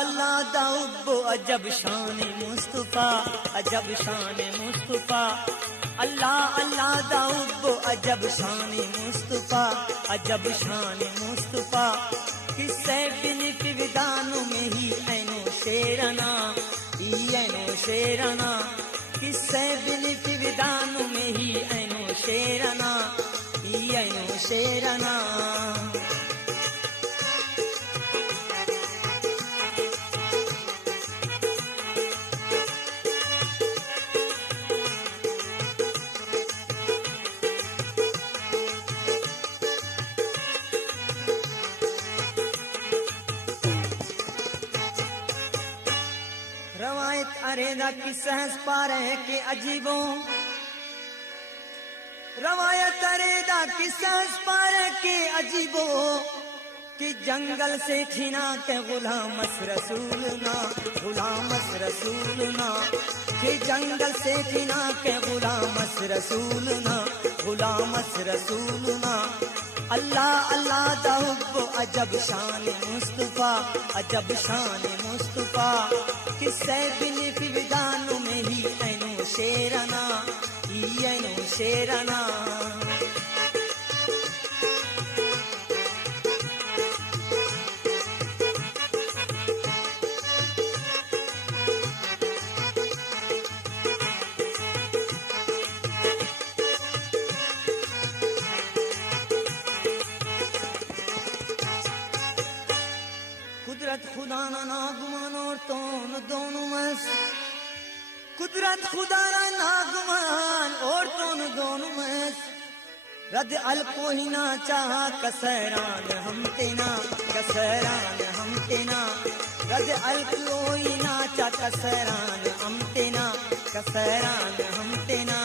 अल्लाह दाउब अजब शान मुस्तफा, अजब शान मुस्तफा। अल्लाह अल्लाह दाउब अजब शान मुस्तफा, अजब शान मुस्तफा। किस्से बिनिफ विदानु में ही ऐनो शेरना, ऐनो शेरना। किस्से बिनिफ विदानु में ही ऐनो शेरना, ऐनो शेरना। रवायत अरेदा किस्सा पारे के अजीबो, रवायत अरेदा किस्सा पारे के अजीबो। कि जंगल से ठिना के गुलामस रसूलना, गुलामस रसूलना। कि जंगल से ठिना के गुलामस रसूलना, गुलामस रसूलना। अल्लाह अल्लाह दाउब अजब शान मुस्तफा, अजब शान मुस्तफा। किस्से बिनिफ विदानु में ही ऐनो शेरना, ऐनो शेरना। कुदरत खुदा ना नागुमान और तोन दोनों मस्त, कुदरत खुदा ना नागुमान और तोन दोनों मस्त। रद अल कोई ना चाहा कसरान हम तेना, कसरान हम तेना। रद अल कोई ना चाह कसरान हम तेना, कसरान हम तेना।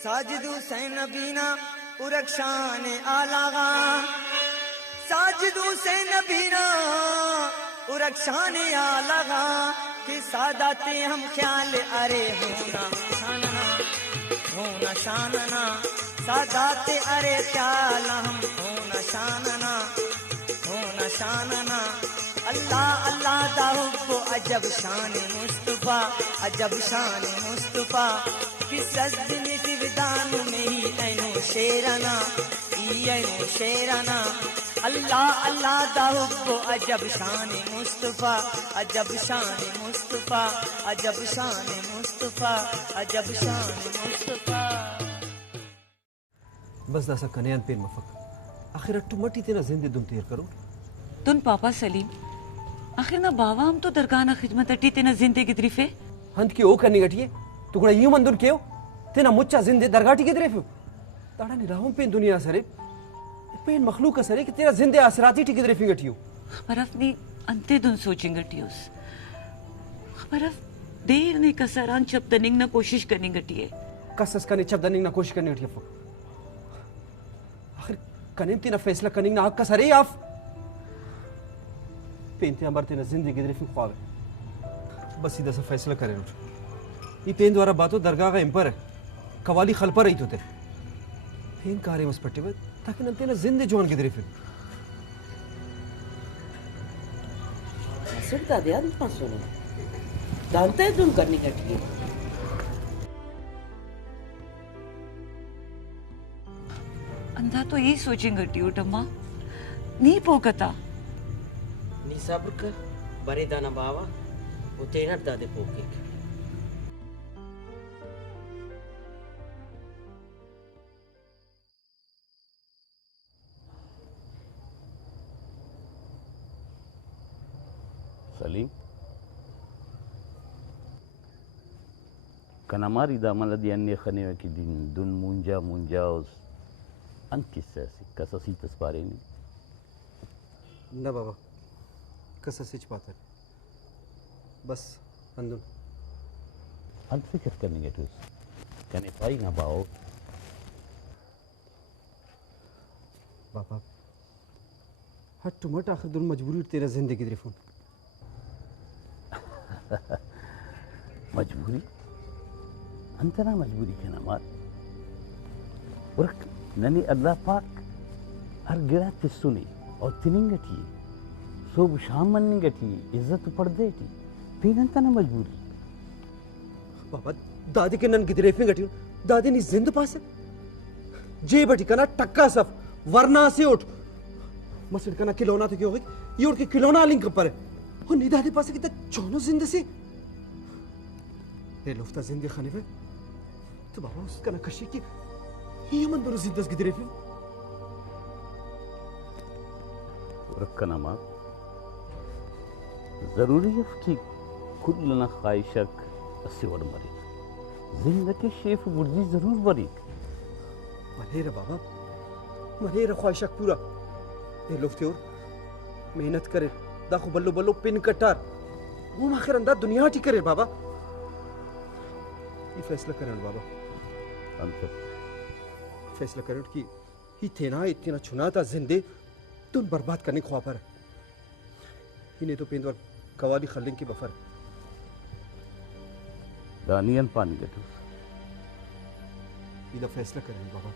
साजिदु सैन नबीना उरक्षान आलागा, साजिदु सैन नबीना उरक्षान आलागा। कि सादाते हम ख्याल अरे होना शानना, होना शानना। सादाते अरे ख्याल हम होना शानना, होना शानना। अल्लाह अल्लाह दाउब अजब शान मुस्तफा, अजब शान मुस्तफा। किस्सस बिनिफ विदानु में ही ऐनो शेरना, ऐनो शेरना। अल्लाह अल्लाह दाउब अजब शान मुस्तफा, अजब शान मुस्तफा, अजब शान मुस्तफा, अजब शान मुस्तफा। बस दासा कन्यान पेन मफक आखिर अट्टू मटी तेना जिंदे दुम तेर करो तुन पापा सलीम आखिर ना बावा हम तो दरगाह ना खिदमत अटी तेना जिंदे की तरीफे हंत की ओ करनी गटिए तू गुड़ा यूं मंदुर केओ तेना मुच्चा जिंदे दरगाह की तरीफ ताड़ा नि राहम पेन दुनिया सरे पेन मखलूक सरे कि तेरा जिंदे असराती टी की तरीफ गटियो बरफ नी अंते दुन सोचिंग गटियोस बरफ देर ने कसरान चपदनिंग ना कोशिश करनी गटिए कसस कने चपदनिंग ना कोशिश करनी गटिए आखिर कने तेना फैसला कनिंग ना हक सरे आफ पेन ते अमर तेना जिंदगी की तरीफ ख्वाब बस सीधा सा फैसला करे ये पेन द्वारा बातों दरगाह का एम्पर है कवाली खल पर रही तो ते पेन कारे उस पट्टे में ताकि न तेना जिंदे जोन की तरफ सिर्फ दादिया दुन पास सुनो जानते हैं तुम करनी कटिए अंधा तो यही सोचिंग गटियो टम्मा नी पोकता नी सब्र कर बरे दाना बावा उतेनट दादे पोके Salim kanamari da maladi anne khane ki din dun munja os anki sasi kasasi taspareni ना बाबा कसस सिच पाता बस अंदुन ant fikr करने के तुस कने पाई ना बाओ बाबा हट मट आखिर दुन मजबूरी तेरा जिंदगी रिफोन मजबूरी अंतना मजबूरी के नमार और ननी अल्लाह पाक हर गिरा तिसुनी और तिनिंगटी सोब शाम मन्निंगटी इज्जत पड़देटी पीगंतना मजबूरी बाबा दादी के नन गिदरे फिंगटी दादी नी जिंद पास है जे बटी कना टक्का सफ वरना से उठ मसड़ कना खिलौना तो क्यों ये उठ के खिलौना लिंक पर है और नी दादी पास कितना चौनो जिंद से ये लुफ्ता जिंदगी खाने पे तो बाबा उसका नकशी की ये मन दोनों जिंदस गिदरे फिंग रखना माँ जरूरी है कि कुल न ख्वाहिशक असिवर मरे जिंदगी शेफ बुर्जी जरूर बरी मलेरा बाबा मलेरा ख्वाहिशक पूरा ये लुफ्ते और मेहनत करे दाखो बल्लो बल्लो पिन कटार वो आखिर अंदर दुनिया टी करे बाबा ये फैसला करें बाबा अंत फैसला करें कि ही थे ना इतना चुना था जिंदे तुम बर्बाद करने ख्वाह पर इन्हें तो पेंदवर कवाली खलिंग की बफर दानियन पानी गटू इधर फैसला करें बाबा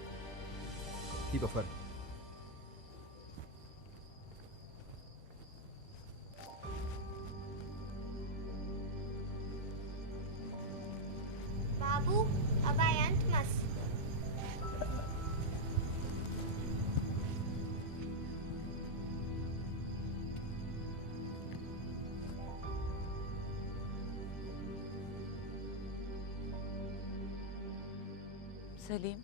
ही बफर बाबू अब आयंत मस सलीम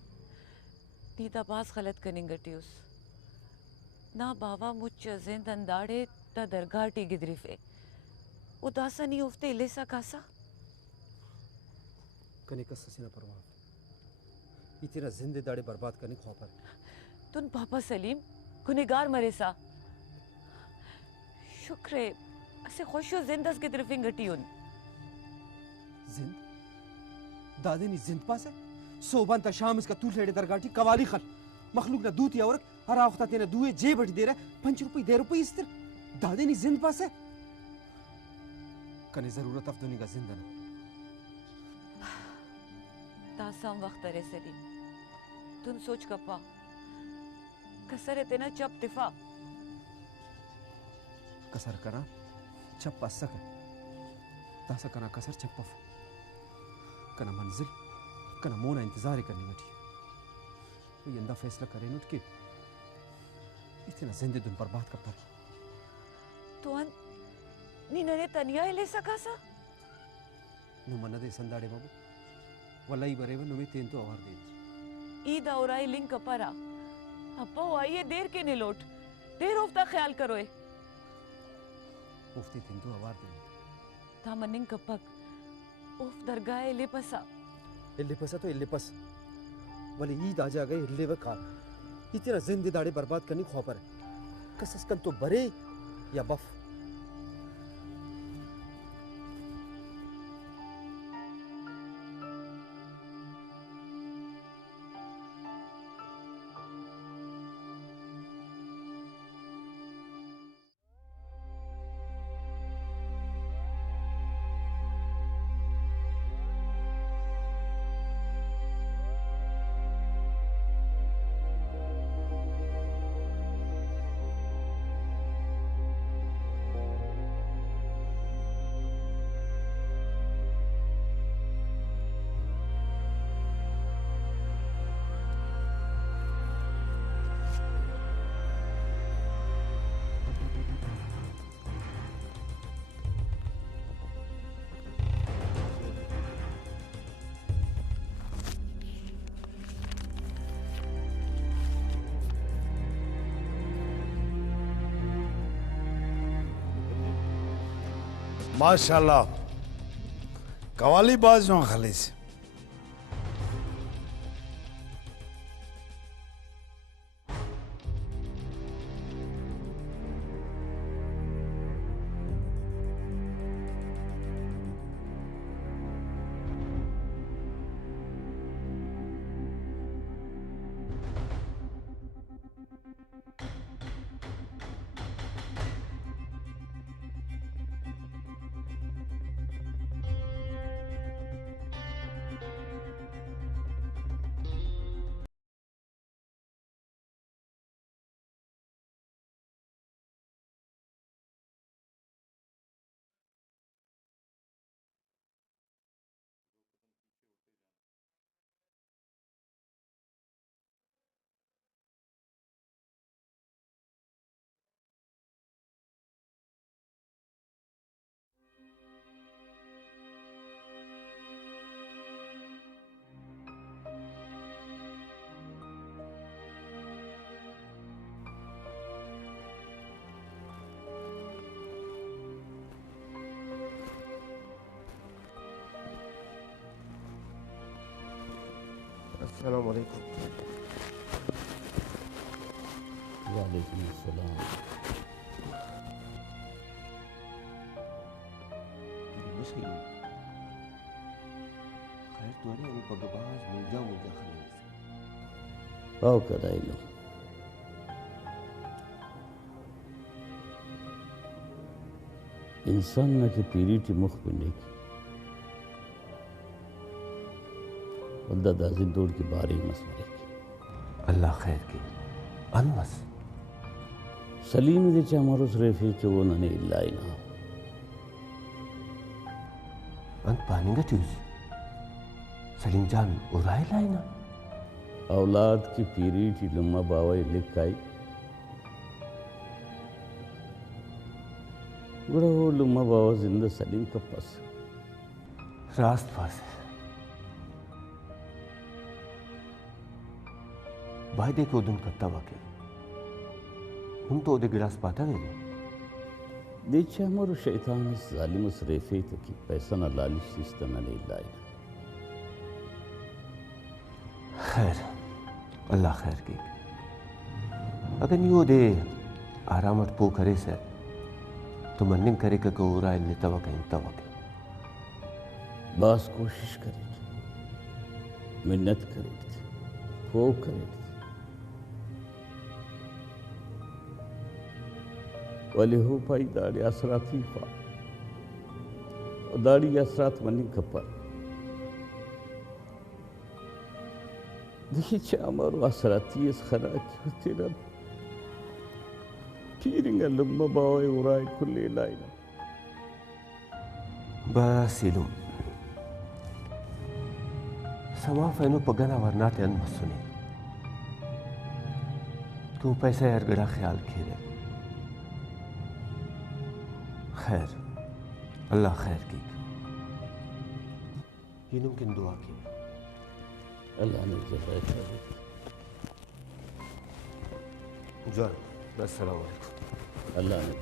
नीता पास गलत करेंगे उस ना बाबा मुझ जिंद अंदाड़े ता दरगाह टी गिदरीफे उदासा नहीं उफते इलेसा कासा कने का ससीना परवाह इतना जिंदे दाड़े बर्बाद करने ख्वाह पर तुन पापा सलीम गुनेगार मरे सा शुक्र है ऐसे खुशो जिंदस गिदरीफे गटियुन जिंद दादे नी जिंद पास है सोबन ता शाम इसका तू लेडे दरगाटी कवाली खल मखलूक ना दूत या और हर आवता तेने दुए जे बड़ी दे रहा 5 रुपए दे रुपए इस तरह दादे नी जिंद पास है कने जरूरत अफदुनी का जिंदा ना तासम वक्त रे सलीम तुन सोच कपा कसरे तेना चप तिफा कसर करा चप पास सक तासा कना कसर चप्पफ कना मंजिल कना मोना इंतजार करनी बैठी तो यंदा फैसला करें उठ के इतना जिंदगी दुन बर्बाद करता तो अन नी नरे तनिया ले सका सा नु मन दे संदाड़े बाबू वल्लाई बरेव नु तेन तो आवार दे ईद औराई लिंक कपरा अपा आइए देर के ने लोट देर होता ख्याल करो ए उफ्ती तेन तो आवार दे ता मनिंग कपक उफ दरगाह ले पसा इल्ले पसा तो इल्ले पस वाले ईद आ जा गए इल्ले वका इतना जिंदगी दाड़े बर्बाद करनी ख्वाह पर कसस कन तो बरे या बफ माशाल्लाह कवाली बाजों खाली से अस्सलाम वालेकुम। वालेकुम अस्सलाम। मुश्किल खैर तोरी अनु पगबाज मुंजा मुंजा खलीस आओ कराई लो। इंसान न के पीरीटी मुख पिंडे की वल्दा दाजिन तोड़ के बारे मसले की अल्लाह खैर की अनमस सलीम दे चामरो सरेफे के वो नने इल्लाई ना अंत पानीगा ट्यूज सलीम जान उराए लाइना औलाद की पीरीटी लम्मा बावाई लिखाई गुड़ा वो लम्मा बावा जिंदा सलीम का पस रास्त पास भाई देखो दुन कत्ता वाके हम तो ओदे गिलास पाता वेले देखे हमारो शैतान जालिम सरेफे तकी पैसा न लालिश सिस्ता न इल्लाई खैर अल्लाह खैर की अगर नहीं हो दे आरामट पो करे से तो मन्निंग करे का उरा ले तवके बस कोशिश करेगी मिन्नत करेगी वो करेगी वाले हो पाई दाड़ी असराती खा और दाड़ी असरात मनी कपर देखिए चामर असराती इस खरा की तेरा पीरिंग लम्बा बावे उराए खुले लाइना बस इलुम समा फैनो पगना वरना तेन मसुने तू पैसा यार गड़ा ख्याल खेले खैर अल्लाह खैर की ये मुमकिन दुआ की अल्लाह ने जज़ाए करे जान अस्सलाम वालेकुम अल्लाह ने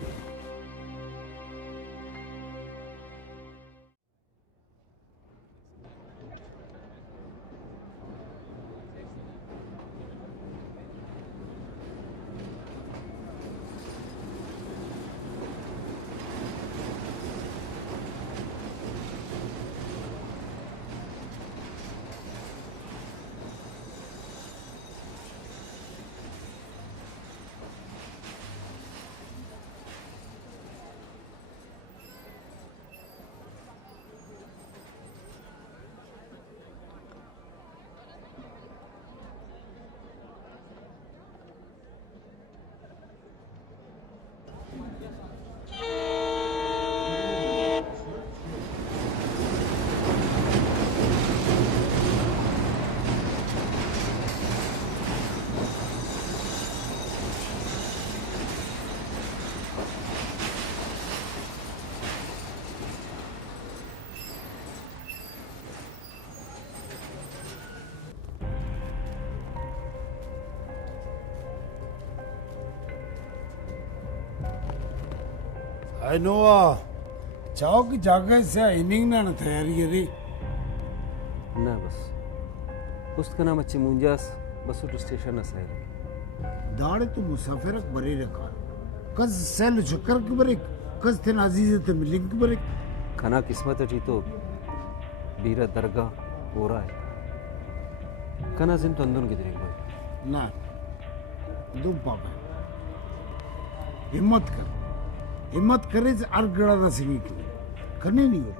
Ainhoa, चाहो कि जागे से इनिंग ना तैयारी करी ना बस उसका नाम अच्छी मुंजास बस उठ स्टेशन ना साइल दाड़े तो मुसाफिरक बरी रखा कस सेल शुक्र की बरी कस थे नाजीज़ ते मिलिंग की बरी खाना किस्मत अटी तो बीरा दरगाह हो रहा है खाना जिन तो अंदर किधर भाई ना दो पापा हिम्मत करे से अर्गड़ा रसीनी की करने नहीं हो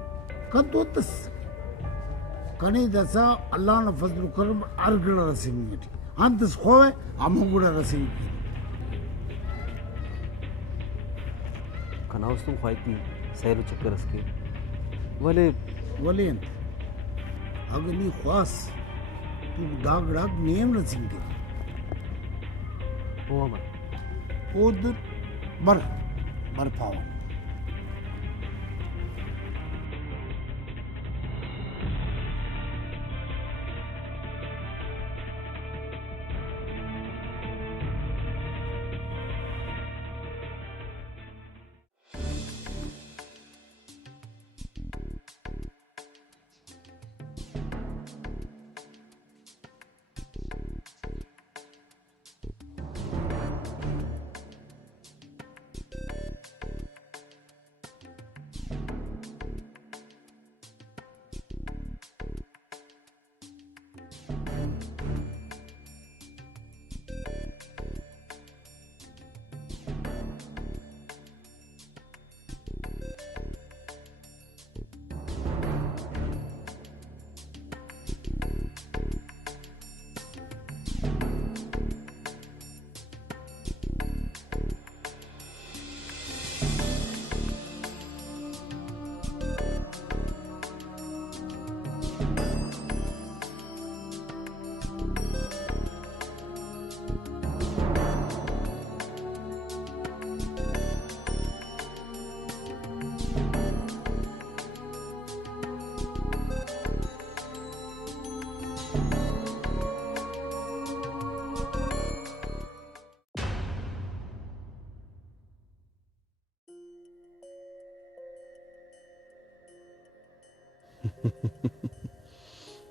कद तो तस कने दसा अल्लाह ने फजल करम अर्गड़ा रसीनी की अंत खोवे अमुगड़ा रसीनी की खाना उस तुम ख्वाहिश की सैर चक्कर उसके वाले अंत अगर नहीं ख्वास तू दाग नेम रसीनी की वो अमर उधर बर पावा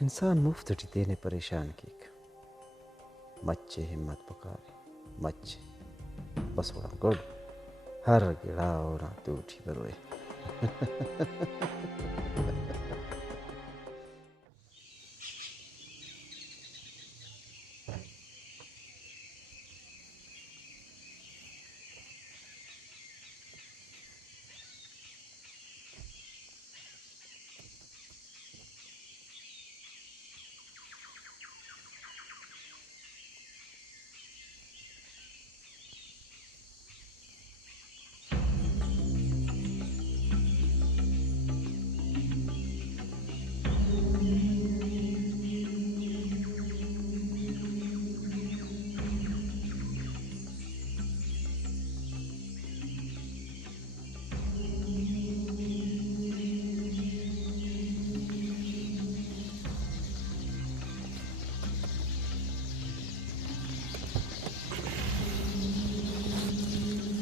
इंसान मुफ्त देने परेशान की मच्छे हिम्मत पकारे मच्छे बस वड़ा गुड हर गिड़ा और आते उठी बरोए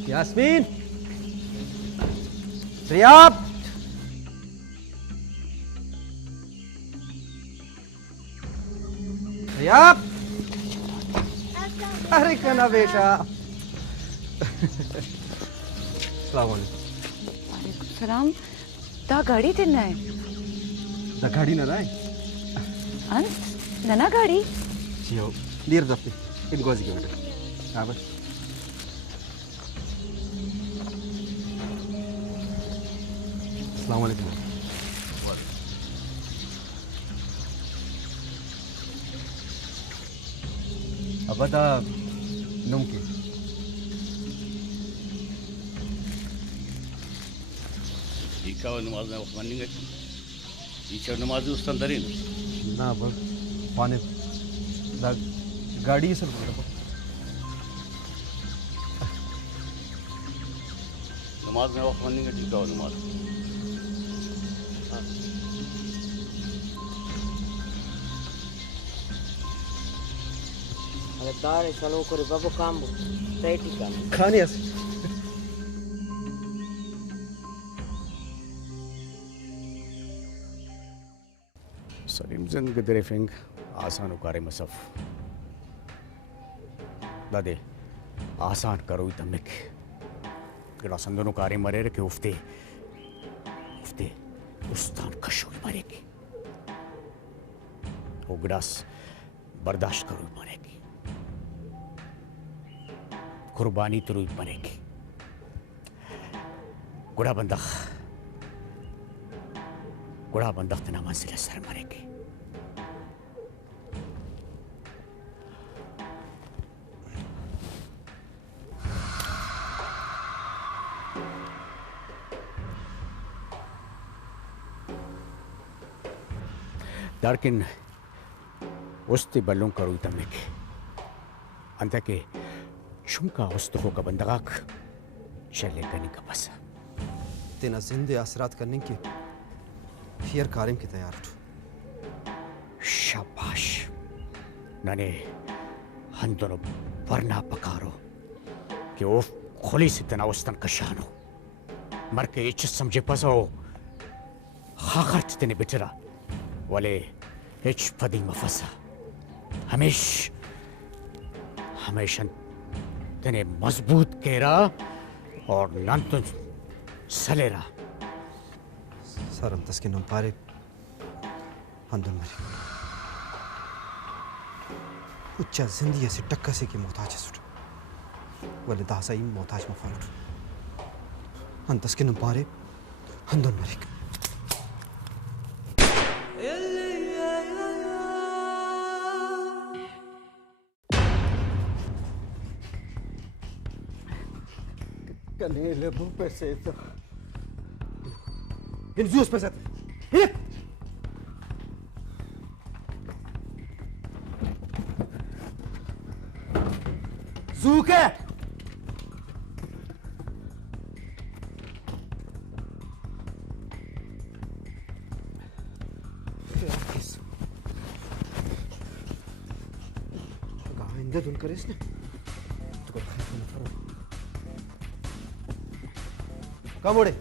यास्मीन श्रेयाब श्रेयाब अरे कना बेटा अस्सलाम वालेकुम सलाम दा गाड़ी तिन्ना है दा गाड़ी ना राय अंत नना गाड़ी जियो दीर दफ्ते इन गोजी के बेटा हाँ बस अस्सलाम वालेकुम अबदा नुमकी Ikaw namaz na wakman ningat. Ikaw namaz ustan darin. ना बस पाने दा गाड़ी sir Namaz na wakman ningat ikaw namaz. अरे तारे चलो करे बाबू काम रेटी काम खाने ऐसे सलीम जन गदरेफिंग आसान उकारे मसफ दादे आसान करो तमिक गड़ा संदनो कारे मरे रे के उफ्ते उफ्ते उस्तान कशो मरेगी वो गड़ास बर्दाश्त करो मरेगी कुर्बानी तो रुई मरेगी गुड़ा बंदख तना मंजिल sir मरेगी Darkin usti balong karoy tamik. Anta ke shumka usto ko kabandagak Shelley करने का बस तेना जिंदे असरात करने के फियर कारिम की तैयार उठो शाबाश नाने हंदनो वरना पकारो कि वो खोली से तना उस्तन कशानो मर के इच समझे पसो खाखर्च तेने बिचरा वाले इच फदी मफसा हमेशा तेने मजबूत केरा और नंतन सलेरा सरम तस्के नंपारे हंदन मरे उच्चा जिंदगी से टक्का से की मोहताज सुट वाले दासाई मोहताज मफालुट हन तस्के नंपारे हंदन मरे Canele, bun pesetă. Vin sus pesetă. Hip! Zuke! इधर धुन करे इसने तो कर खैर को नफर कम ओड़े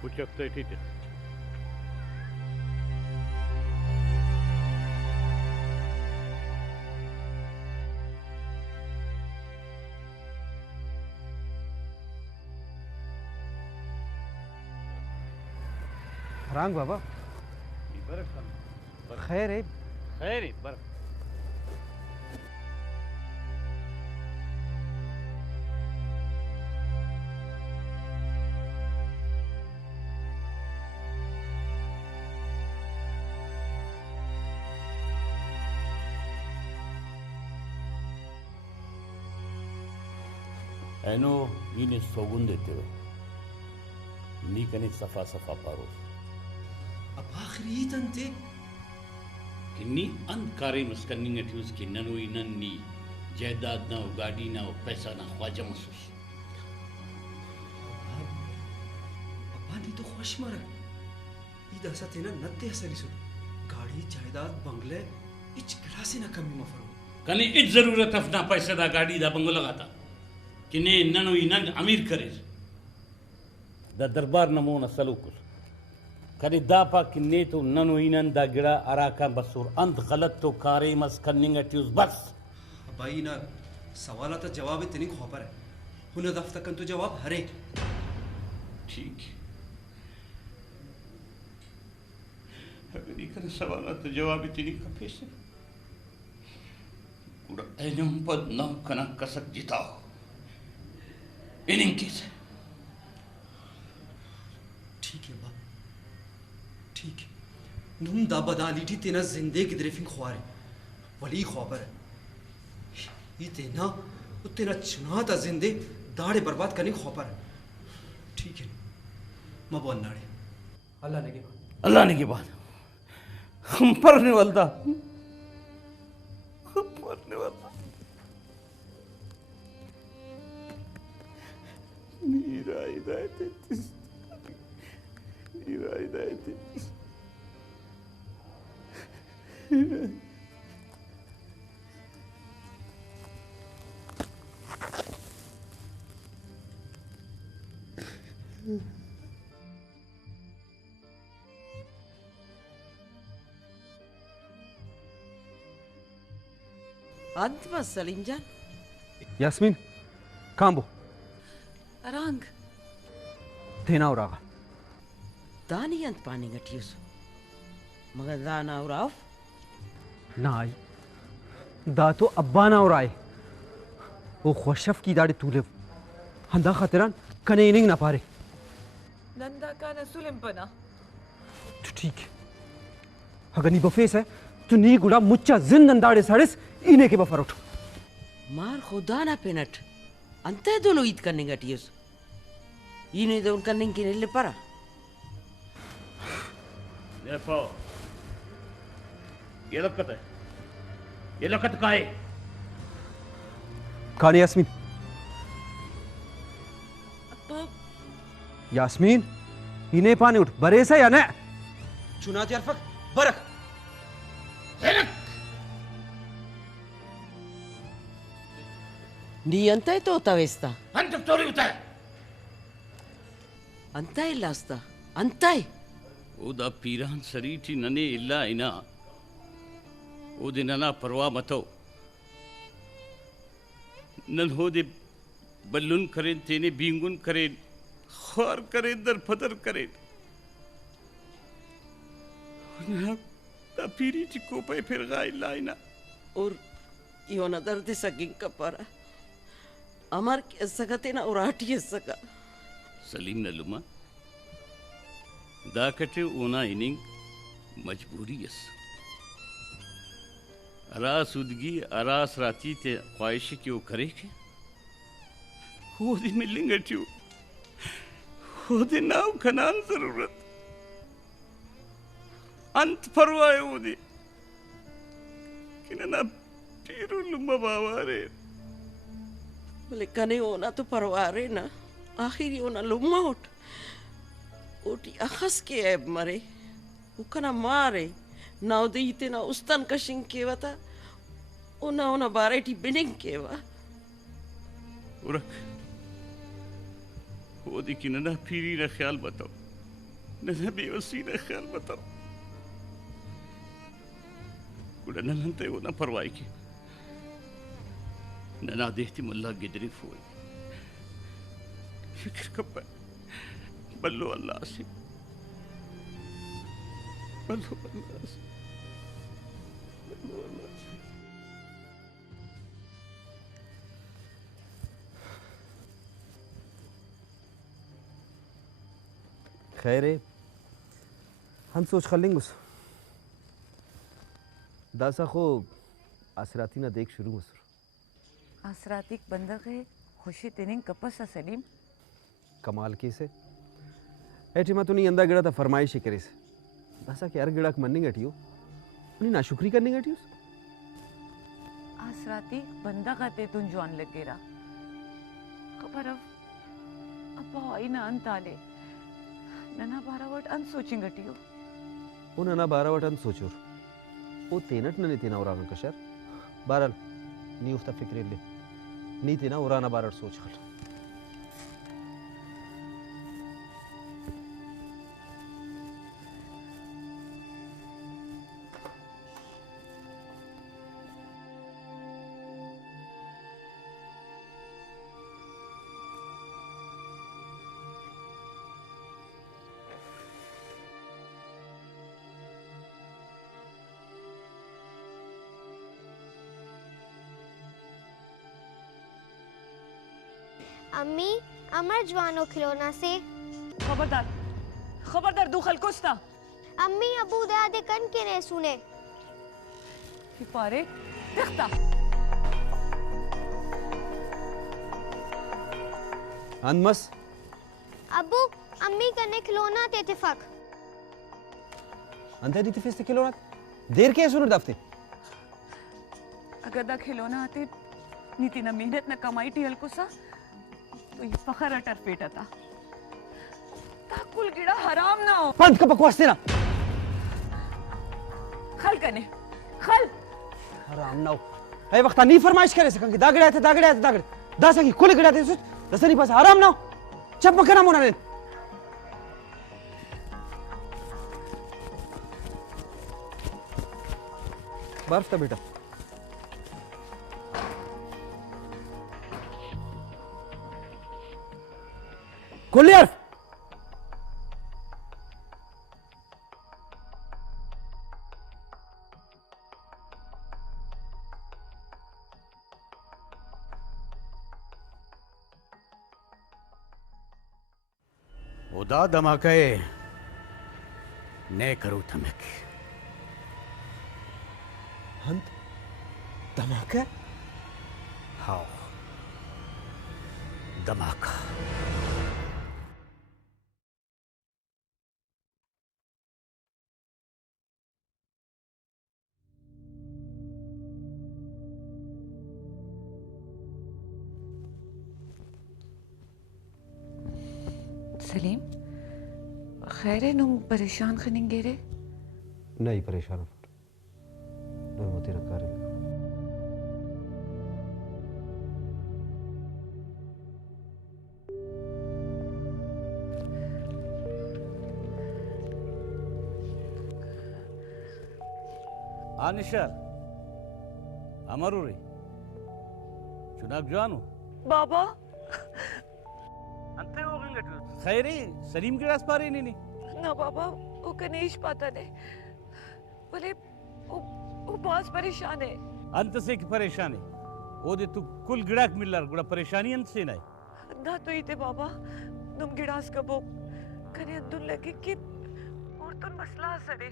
Pucakta eti. रांग बाबा खैर है खैर है बर एनो इने सोगुन देते हुए नी कने सफा सफा पारो अब आखिरी तंते किन्नी अंधकारे मस्कनिंग एट्यूज की ननो इनन नी जायदाद ना गाड़ी ना पैसा ना ख्वाजा महसूस अब्बा नी तो खुश मरा इदा सतेना नत्ते हसरिसु गाड़ी जायदाद बंगले इच गिलासे ना कमी मफरो कने इच जरूरत अपना पैसा दा गाड़ी दा बंगलो लगाता किने ननो इनन अमीर करे दा दरबार नमो न सलूकुल कने दापा किन्ने तो ननो इनन दा गिड़ा अराका बसूर अंत गलत तो कारे मस्कनिंग एट्यूज बस भाई ना सवाल तो जवाब इतनी खोपर है हुन दफ्तर कन तो जवाब हरे ठीक अगर इकन सवाल तो जवाब इतनी कफे से पूरा एनम पद ना कना कसक जिताओ इनके से ठीक है बा ठीक है नुम दा बदाली थी तेना जिंदगी द्रेफिंग ख्वारे वली खबर है ये तेना तेना चुना ता जिंदे दाड़े बर्बाद करने खबर है ठीक है मैं बोल नाड़े अल्लाह ने के बाद हम पढ़ने वाला Mira hidayetis. Mira hidayetis. अंत में सलीम जान यास्मीन कांबो रंग देना और आगा दानी अंत पानी गटियोस मगर दाना और आफ ना आई दा तो अब्बा ना और आए वो खुशफ की दाड़े तूले हंदा खतरान कने इनिंग ना पारे नंदा का नसुलिम पना तो ठीक है अगर नी बफेस है तो नी गुड़ा मुच्चा जिन नंदाड़े साड़िस इने के बफर उठो मार खुदा ना पेनट अंते दोनों ईद करने गटियोस इन्हें तो उनका नहीं किने ले परा देखो ये लकत का है कहानी यास्मीन अब्बा यास्मीन इन्हें पानी उठ बरेसा या ना चुनाती अरफक बरक नी अंते तो तवेस्ता अंत तोरी उतार अंते लास्ता अंते ओदा पीरान सरीठी नने इल्ला इना ओदे नना परवा मतो नन होदे बल्लुन करें तेने बींगुन करें ख्वार करे दर फदर करे पीरी चिको पे फिर गाय लाइना और योना दर्द सगिंग कपारा अमर के सगते ना उराटी सका सलीम नलुमा दा कटे ओना इनिंग मजबूरी यस अरास उदगी अरास राती ते ख्वाहिश क्यों करे के वो दिन मिलेंगे ट्यू वो दिन नाव खनान जरूरत अंत परवाए वो दिन किना पीरू लुम्बा बावारे बोले कने होना तो परवारे ना आखिरी होना लुम्मा उठ ओटी अखस के ऐब मरे उकना मारे नाव दीते ना उस्तन कशिंग के वता ओना बारेटी बिनिंग के वा उरक वो दी किना ना पीरी ना ख्याल बताओ ना बेवसी ना ख्याल बताओ कुड़ा ना लंते वो ना परवाई की ना देखती मुल्ला गिदरी फूल फिक्र कब बल्लो अल्लाह से बल्लो अल्लाह से बल्लो अल्लाह से खैर है हम सोच खलेंगे दासा खो आसराती ना देख शुरू मसर आसरातिक बंदक है खुशी तिनिंग कपस सलीम कमाल के से ऐठी मा तुनी अंदा गिड़ा था फरमाइश करे से दासा के यार गिड़ा मननी गटियो उन्हें नाशुक्री करनी गटियो आसरातिक बंदक आते तुन जवान लगेरा खबर अब आई ना अंत आले नना बारावट अन सोचिंग गटियो वो नना बारावट अन सोचोर वो तेनट नने तेना उरागन कशर बारल नी उफ्ता फिक्र ले नी तेना उराना बारट सोच खल अम्मी अमर जवानो खिलौना से खबरदार खबरदार दुखल कुस्ता अम्मी अबू दादे कन के ने सुने पारे देखता अनमस अबू अम्मी कने खिलौना ते इत्तेफाक अंदर दी तफिस खिलौना देर के सुन दफ्ते अगर दा खिलौना आते नीति ना मेहनत ना कमाई टी हल्को सा तो ये फखर अटर पेटा था ताकुल गिड़ा हराम ना हो बंद का बकवास तेरा खल कने खल हराम ना हो ए वक्त नहीं फरमाइश करे सकन कि दागड़े दासा की कुल गिड़ा थे दसनी पास हराम ना हो चप मकना मोना ने बर्फ था बेटा क्लियर उदा धमाके ने करू थमक हंत धमाका हाँ धमाका सलीम खैर है नुम परेशान खनिंगे रे नहीं परेशान नहीं तेरा कार्य आनिशर अमरूरी चुनाव जानो बाबा अंते हो गए खैरी सलीम के रास पारे नहीं ना बाबा वो कनीश पाता ने बोले वो बहुत परेशान है अंत से की परेशान है वो दे तू कुल गिड़ाक मिल्लार गुड़ा परेशानी अंत से नहीं ना तो इते बाबा तुम गिड़ास कबो कने अंदुन लगे कि और तो मसला सरे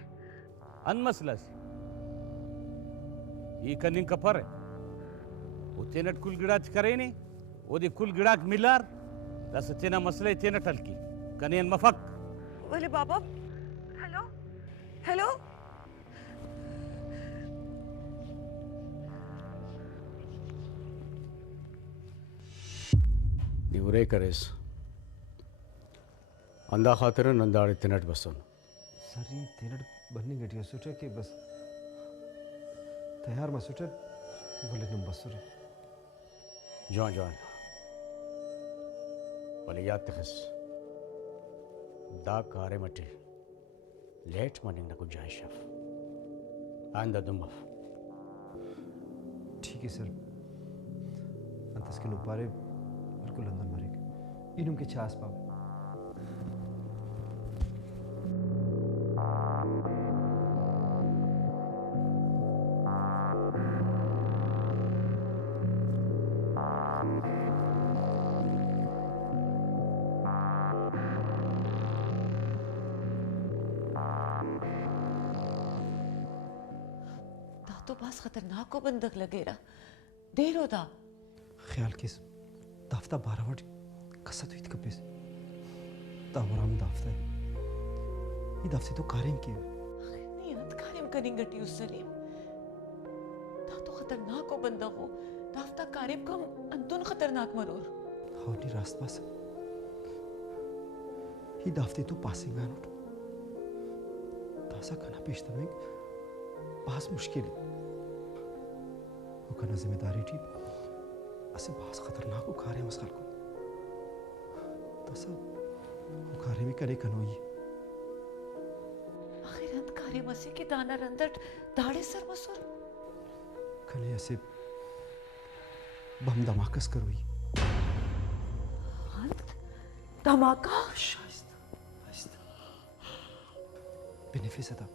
अन मसला से ये कनिंग कपर है वो तेनट कुल गिड़ाच करे नहीं वो दे कुल गिड़ाक मिल्लार दस तेना मसले तेनट हल्की कने मफक बोले बाबा हेलो हेलो ನೀವರೇ ಕರೆಸ್ अंदा खातिर नंदाड़े तिनट बसन सर ये तेनट बनने गटिया सोचा कि बस तैयार मैं सोचा बोले नम बस रे जॉन जॉन बोले याद तखस दा कारे मटे लेट मॉर्निंग ना कुछ जाए शफ आंदा दुमफ ठीक है सर अंतस के नुपारे बिल्कुल लंदन मरेगा इनुम के चास पाव तो बस खतरनाक को बंदक लगेरा देर होता ख्याल किस दाफ्ता 12 वट कसत हुई कपिस तावराम दाफ्ता ये दाफ्ते तो कारिम की नहीं अंत कारिम करेंगे टी सलीम ता तो खतरनाक को बंदा हो दाफ्ता कारिम कम अंतुन खतरनाक मरोर होनी रास्त पास ही दाफ्ते तो पासिंग आनोट तासा कना पेश तमें पास मुश्किल वो कना जिम्मेदारी थी असे बहुत खतरनाक को कार्य मसल को तसा वो कार्य में करे कनोई आखिर अंत कार्य मसे के दाना रंदट दाढ़े सर मसुर कने ऐसे बम धमाकस करोई अंत धमाका शाइस्ता शाइस्ता बेनिफिस था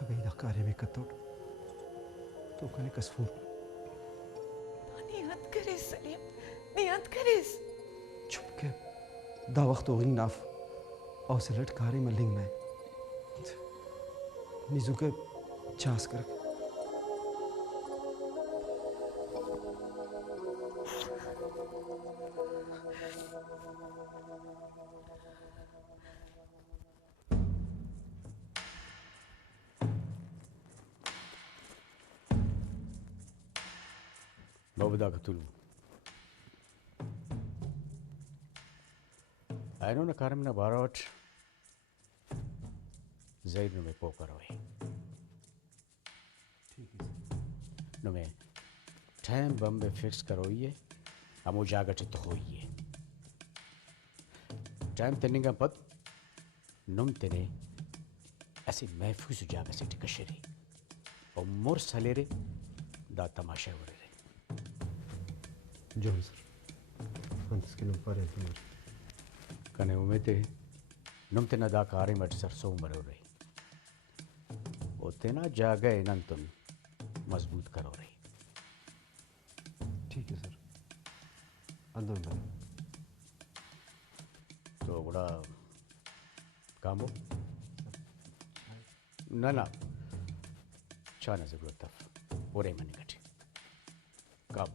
हमें इधर कार्य में कतोट तो कने कसफूर नियत करिस सलीम नियत करिस चुप के दा वक्त होगिंग नाफ और से लटकारे में लिंग में निजु के चास कर नौबदा कतुलू आयनो न कारम न बारावट जैद में पोकर होए ठीक है नो में टाइम बम में फिक्स करोइए हमो जागट तो होइए टाइम तनिंग पद नुम तने ऐसे महफूज जागा से टिकशरी और मोर सलेरे दा तमाशा हो रहे जोन सर अंतस के ऊपर है तुम कने उमेते नुमते न दा कारे मट सरसों मरो रही ओते ना जागे नंतुन मजबूत करो रही ठीक है सर अंदर अंदर तो बड़ा काम हो ना ना चाना जरूरत तफ ओरे मन गटे काम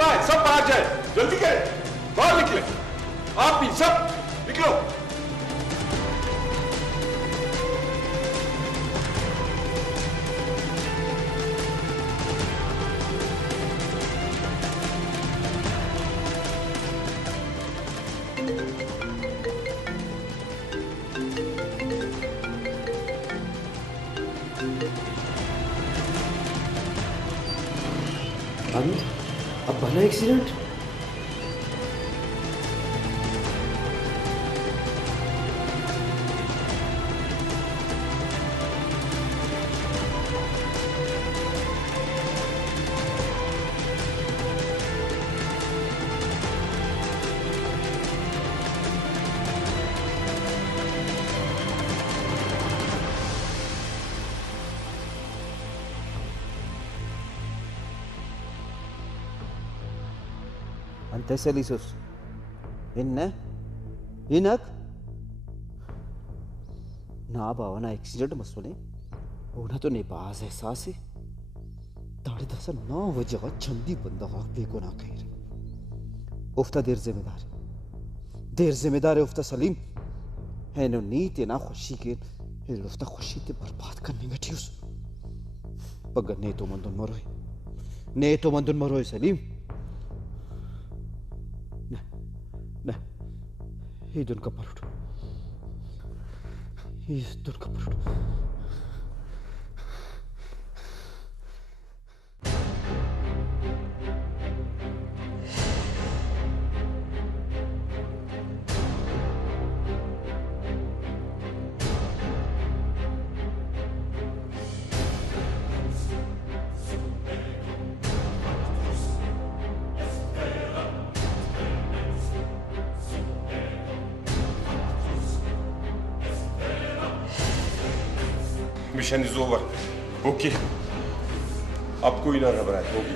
सुना है, सब बाहर जाए, जल्दी करें, बाहर निकले, आप भी सब निकलो। अब बना accident. Antes Elisus. Inne? Inak? ना बाबा ना एक्सीडेंट मसले होना तो नहीं बाज एहसास है ताड़े दसा 9 वजह चंदी बंदा हक बेको ना कह रहे उफ्ता देर जिम्मेदार है उफ्ता सलीम है नो नीत ना खुशी के है उफ्ता खुशी ते बर्बाद करने बैठी उस पगर ने तो मंदन मरोए सलीम ना ये दुन का पलट मिशन इज ओवर। ओके, अब कोई ना घबराए, होगी।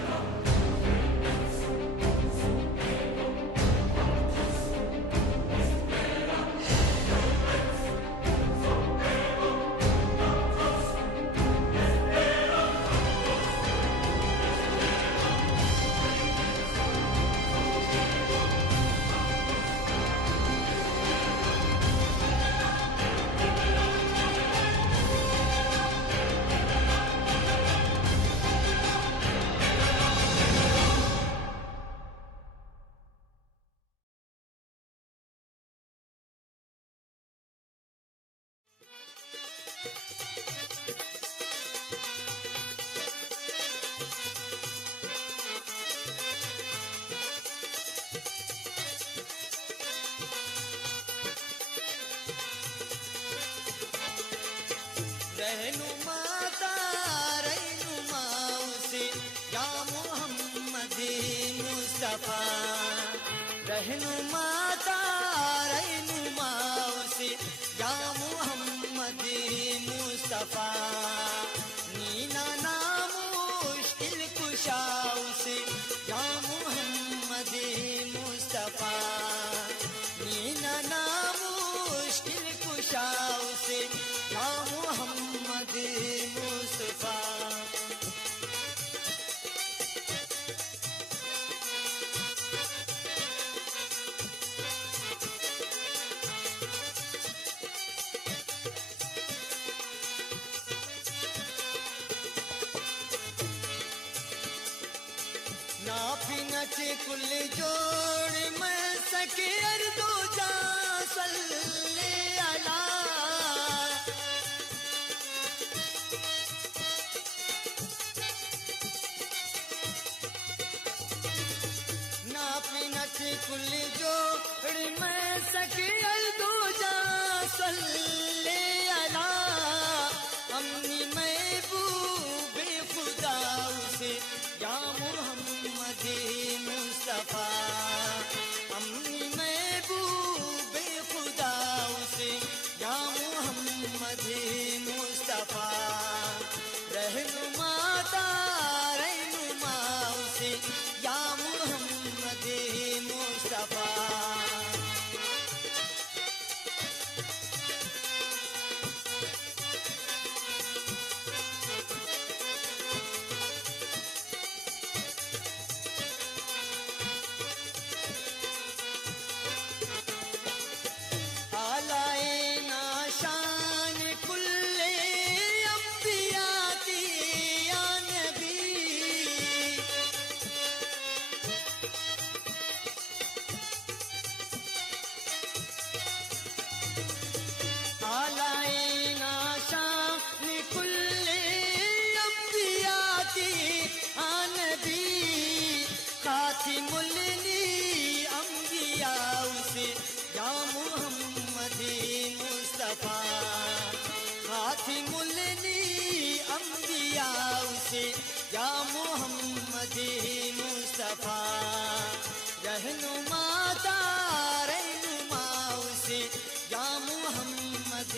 कुल जोड़ मैं सके दो जा सल्ले अला ना पिनच कुल जोड़ मैं सके दो जा सल्ले अला अम्नी महबूबे खुदा उसे या मुहम्मद मुस्तफा अम्नी महबूबे उसे या मोहम्मद मुस्तफ़ा रहनुमा ता रहनुमा उसे या मोहम्मद